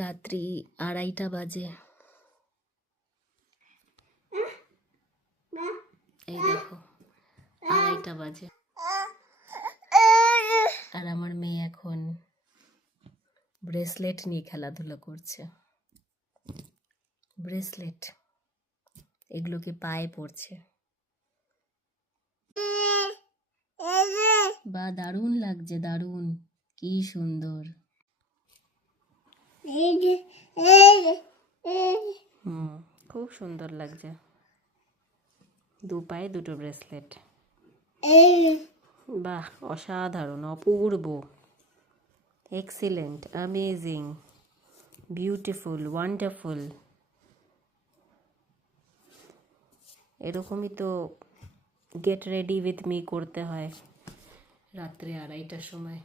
রাত্রি 2:30 বাজে। এই দেখো 2:30 বাজে, আর আমার মেয়ে এখন ব্রেসলেট নিয়ে খেলাধুলা করছে। ব্রেসলেট এগুলোকে পায়ে পড়ছে। বা দারুণ লাগছে, দারুণ, কি সুন্দর। খুব সুন্দর লাগছে। 2 পায়ে 2টো ব্রেসলেট। বাহ, অসাধারণ, অপূর্ব, এক্সিলেন্ট, অ্যামেজিং, বিউটিফুল, ওয়ান্ডারফুল। এরকমই তো গেট রেডি উইথ মি করতে হয় রাত্রে 2:30টার সময়।